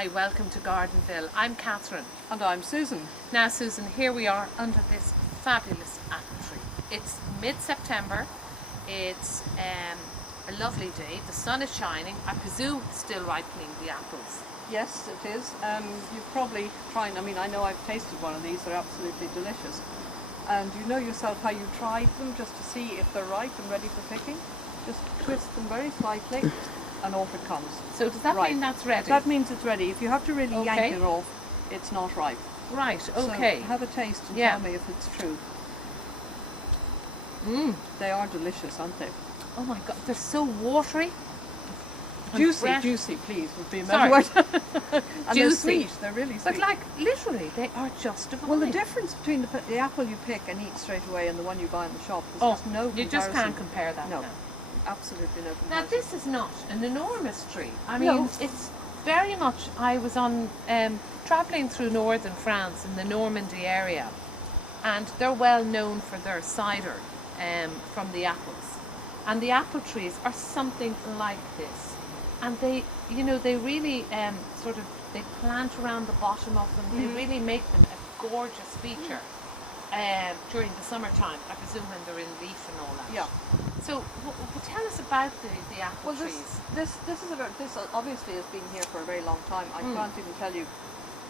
Hi, welcome to Gardenville. I'm Catherine. And I'm Susan. Now Susan, here we are under this fabulous apple tree. It's mid-September, it's a lovely day, the sun is shining, I presume it's still ripening the apples. Yes, it is. You've probably tried, I know I've tasted one of these, they're absolutely delicious. And you know yourself how you tried them just to see if they're ripe and ready for picking. Just twist them very slightly and off it comes. So does that mean that's ready? That means it's ready. If you have to really yank it off, it's not ripe. Right, okay. So have a taste and tell me if it's true. They are delicious, aren't they? Oh my God, they're so watery. Juicy, please, would be a better word. And they're sweet, they're really sweet. But like, literally, they are just divine. Well, the difference between the apple you pick and eat straight away and the one you buy in the shop, there's just no comparison. You just can't compare that now. Absolutely no comparison. Now this is not an enormous tree. I mean, it's very much, I was on travelling through northern France in the Normandy area, and they're well known for their cider from the apples. And the apple trees are something like this. And they, they really they plant around the bottom of them. They really make them a gorgeous feature during the summertime, I presume, when they're in leaf and all that. Yeah. So, tell us about the apple trees. This obviously has been here for a very long time. I can't even tell you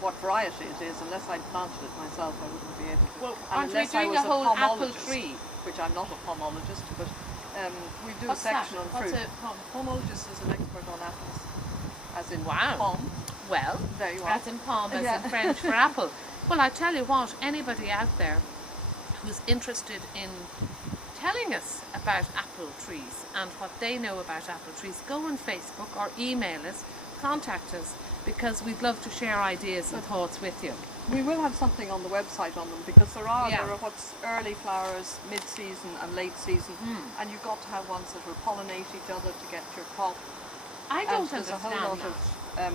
what variety it is unless I'd planted it myself. I wouldn't be able to. Well, aren't we doing a whole apple tree? Which I'm not a pomologist, but we do What's a section that? on fruit. What's a pom? Pomologist is an expert on apples, as in wow. pom. Well, there you are. As in pom, as in French for apple. Well, I tell you what, anybody out there who's interested in telling us about apple trees and what they know about apple trees, go on Facebook or email us, contact us, because we'd love to share ideas and thoughts with you. We will have something on the website on them, because there are what's early flowers, mid-season and late season, and you've got to have ones that will pollinate each other to get your crop. I don't understand a whole lot that.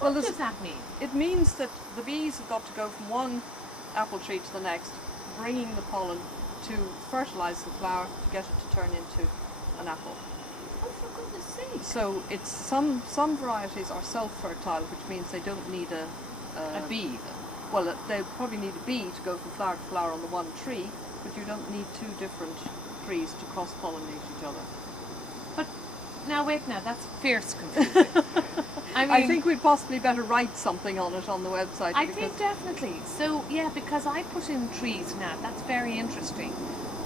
What does that mean? It means that the bees have got to go from one apple tree to the next, bringing the pollen to fertilise the flower to get it to turn into an apple. Oh, for goodness sake! So it's some varieties are self-fertile, which means they don't need a bee. Well, they probably need a bee to go from flower to flower on the one tree, but you don't need two different trees to cross-pollinate each other. But now wait, that's fierce confusing. I think we'd possibly better write something on it on the website. I think definitely. So yeah, because I put in trees now, that's very interesting.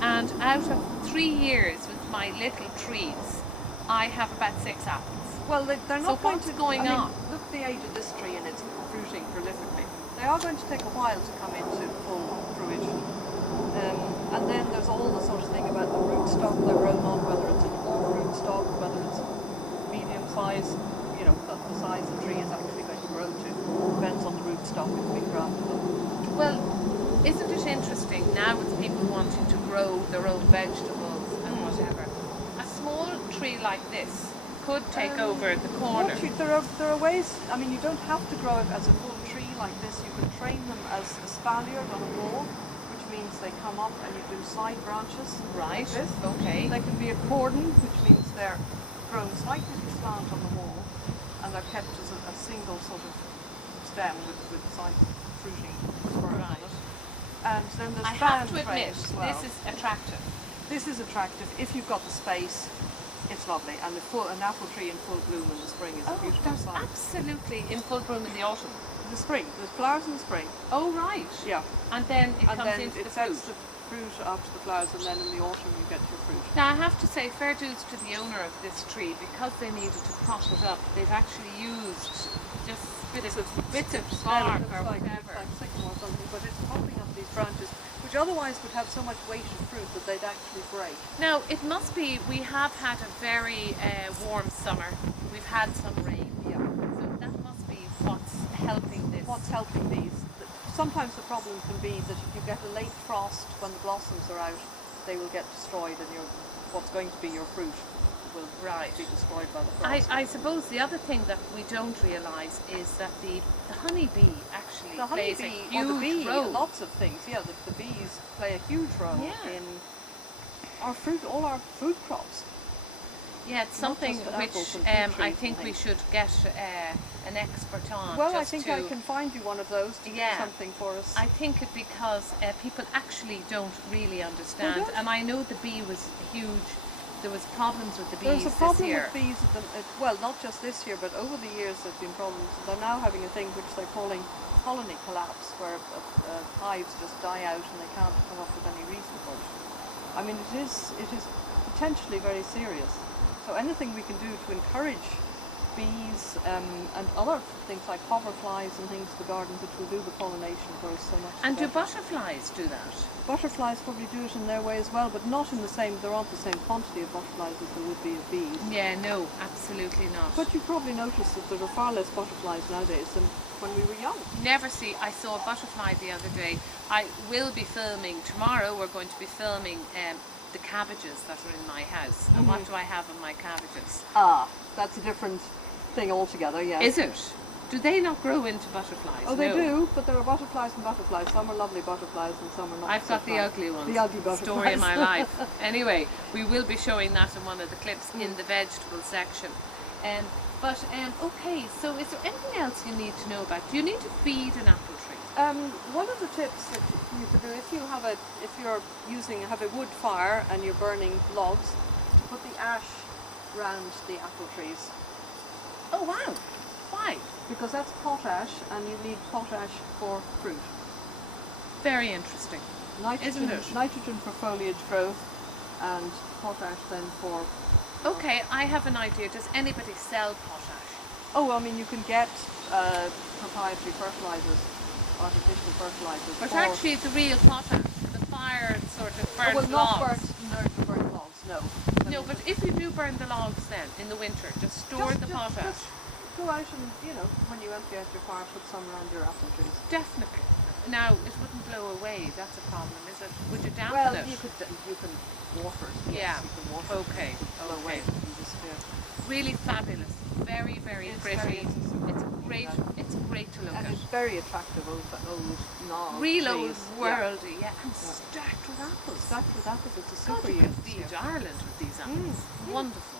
And out of 3 years with my little trees, I have about 6 apples. Well, they're not going to... going on? Look at the age of this tree and it's fruiting prolifically. They are going to take a while to come into full fruition. And then there's all the sort of thing about the rootstock they're grown on, whether it's an off rootstock, whether it's medium size, the size the tree is actually going to grow to. Depends on the rootstock it's been grafted on. Well, isn't it interesting now with people wanting to grow their own vegetables and whatever? A small tree like this could take over the corner. There are ways, you don't have to grow it as a full tree like this. You can train them as a spaliard on a wall, which means they come up and you do side branches. Right, like this. Okay. They can be a cordon, which means they're grown slightly slant on the wall and they're kept as a single sort of stem with the side fruiting spurs on it. And then there's I have to admit, as well. this is attractive. This is attractive if you've got the space. It's lovely, and an apple tree in full bloom in the spring is a beautiful sight. Absolutely in full bloom in the autumn. The spring, there's flowers in the spring. Oh right. Yeah. And then it comes into the fruit. Sets the fruit after the flowers, and then in the autumn you get your fruit. Now I have to say fair dues to the owner of this tree, because they needed to prop it up. They've actually used just bits of bark or whatever. Like sycamore or something, but it's propping up these branches, which otherwise would have so much weight of fruit that they'd actually break. Now it must be, we have had a very warm summer. We've had some rain. Yeah. So that must be what's helping this. What's helping these? Sometimes the problem can be that if you get a late frost when the blossoms are out, they will get destroyed, and what's going to be your fruit will be destroyed by the frost. I suppose the other thing that we don't realise is that the honeybee actually plays a huge role. Lots of things, the bees play a huge role in our fruit, all our food crops. Yeah, it's Not something just which apples and fruit I trees and think we things. should get an expert on. Well, I just think to, I can find you one of those to Yeah. do something for us. I think it because people actually don't really understand, don't? and I know the bee was huge. There was problems with the bees There's a problem this year. with bees, well, not just this year, but over the years there's been problems. They're now having a thing which they're calling colony collapse, where hives just die out and they can't come up with any reason for it. I mean, it is potentially very serious. So anything we can do to encourage bees and other things like hoverflies and things to the garden, which will do the pollination for us so much. And do better. butterflies do that? Butterflies probably do it in their way as well, but not in the same. There aren't the same quantity of butterflies as there would be of bees. Yeah, no, absolutely not. But you probably noticed that there are far less butterflies nowadays than when we were young. I saw a butterfly the other day. I will be filming tomorrow. We're going to be filming the cabbages that are in my house. And what do I have in my cabbages? Ah, that's a different thing altogether, yes. Is it? Do they not grow into butterflies? Oh, they No. do, but there are butterflies and butterflies. Some are lovely butterflies and some are not. I've got so the fine. ugly ones. The ugly butterflies. Story of my life. Anyway, we will be showing that in one of the clips in the vegetable section. Okay, so is there anything else you need to know about? Do you need to feed an apple tree? One of the tips that you could do if you're have a wood fire and you're burning logs, to put the ash round the apple trees. Oh wow! Why? Because that's potash, and you need potash for fruit. Very interesting. Nitrogen, Isn't it? nitrogen for foliage growth, and potash then for. Okay, I have an idea. Does anybody sell potash? Oh, I mean, you can get proprietary fertilizers, artificial fertilizers. But for- actually, the real potash, the fire sort of burnt well, not logs. burnt logs, no. No, but if you do burn the logs, then in the winter, just store the potash. Just go out and when you empty out your fire, put some around your apple trees. Definitely. Now, it wouldn't blow away. That's a problem, is it? Would you dampen Well, it? you can water it. Yeah. Yes, you can water it. Okay. Blow away. You just, Really fabulous. Very, very It's pretty. very- It's great to look and at. it's very attractive, old gnarled Real old trees. worldy, yeah. And stacked with apples. Stacked with apples, it's a God, super you year. could feed Ireland with these apples. Wonderful.